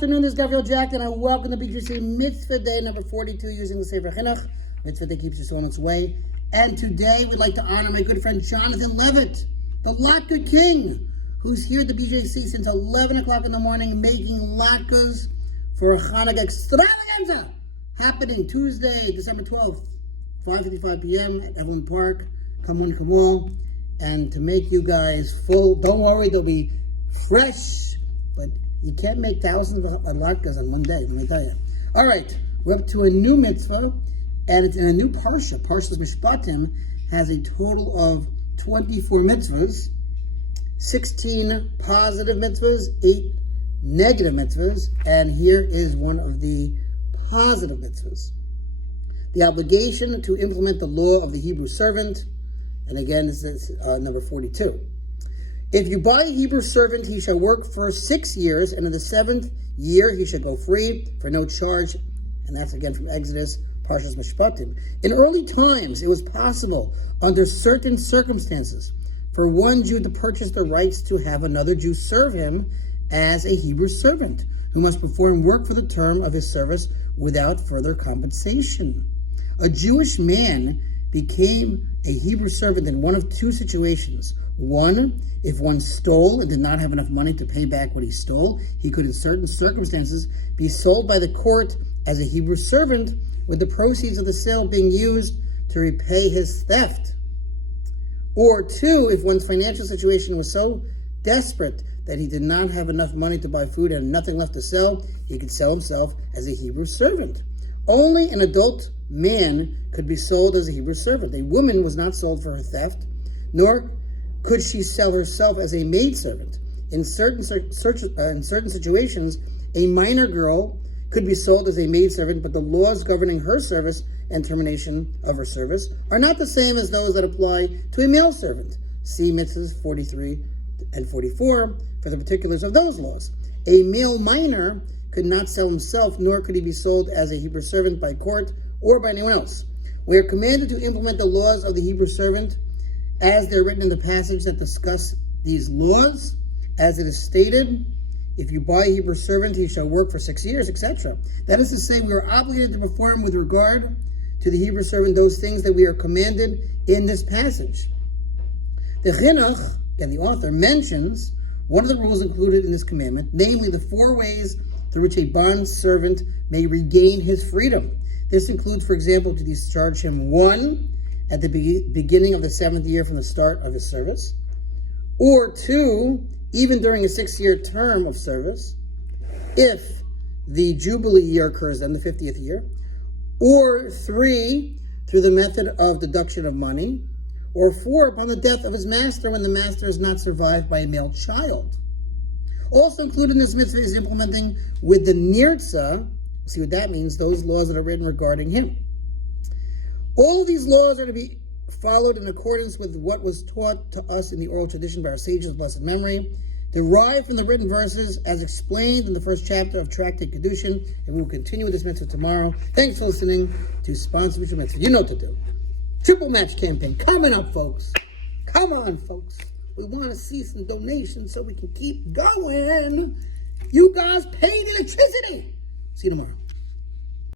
afternoon, this is Gabriel Jack, and I welcome to BJC Mitzvah Day number 42 using the Sefer Chinuch, Mitzvah that keeps your soul on its way. And today we'd like to honor my good friend Jonathan Levitt, the Latke King, who's here at the BJC since 11 o'clock in the morning making latkes for a Hanukkah extravaganza happening Tuesday, December 12th, 5:55 p.m. at Evelyn Park. Come on, come all. And to make you guys full, don't worry, they'll be fresh, but you can't make thousands of latkes on one day, let me tell you. All right, we're up to a new mitzvah, and it's in a new parsha. Parsha's Mishpatim has a total of 24 mitzvahs, 16 positive mitzvahs, 8 negative mitzvahs, and here is one of the positive mitzvahs. The obligation to implement the law of the Hebrew servant, and again, this is number 42. If you buy a Hebrew servant, he shall work for 6 years, and in the 7th year he shall go free for no charge. And that's again from Exodus, Parshas Mishpatim. In early times, it was possible, under certain circumstances, for one Jew to purchase the rights to have another Jew serve him as a Hebrew servant, who must perform work for the term of his service without further compensation. A Jewish man became a Hebrew servant in one of two situations. One, if one stole and did not have enough money to pay back what he stole, he could in certain circumstances be sold by the court as a Hebrew servant, with the proceeds of the sale being used to repay his theft. Or two, if one's financial situation was so desperate that he did not have enough money to buy food and nothing left to sell, he could sell himself as a Hebrew servant. Only an adult man could be sold as a Hebrew servant. A woman was not sold for her theft, nor could she sell herself as a maidservant. In certain situations, a minor girl could be sold as a maidservant, but the laws governing her service and termination of her service are not the same as those that apply to a male servant. See Mitzvahs 43 and 44 for the particulars of those laws. A male minor could not sell himself, nor could he be sold as a Hebrew servant by court or by anyone else. We are commanded to implement the laws of the Hebrew servant as they're written in the passage that discuss these laws, as it is stated, if you buy a Hebrew servant, he shall work for 6 years, etc. That is to say, we are obligated to perform with regard to the Hebrew servant those things that we are commanded in this passage. The Chinuch, and the author, mentions one of the rules included in this commandment, namely the 4 ways through which a bond servant may regain his freedom. This includes, for example, to discharge him 1, at the beginning of the 7th year from the start of his service, or 2, even during a 6-year term of service, if the Jubilee year occurs then, the 50th year, or 3, through the method of deduction of money, or 4, upon the death of his master when the master is not survived by a male child. Also included in this mitzvah is implementing with the nirtza, see what that means, those laws that are written regarding him. All of these laws are to be followed in accordance with what was taught to us in the oral tradition by our sages of blessed memory, derived from the written verses as explained in the first chapter of Tractate Kedushin, and we will continue with this mitzvah tomorrow. Thanks for listening to Sponsor Mitzvah. You know what to do. Triple Match campaign coming up, folks. Come on, folks. We want to see some donations so we can keep going. You guys pay the electricity. See you tomorrow.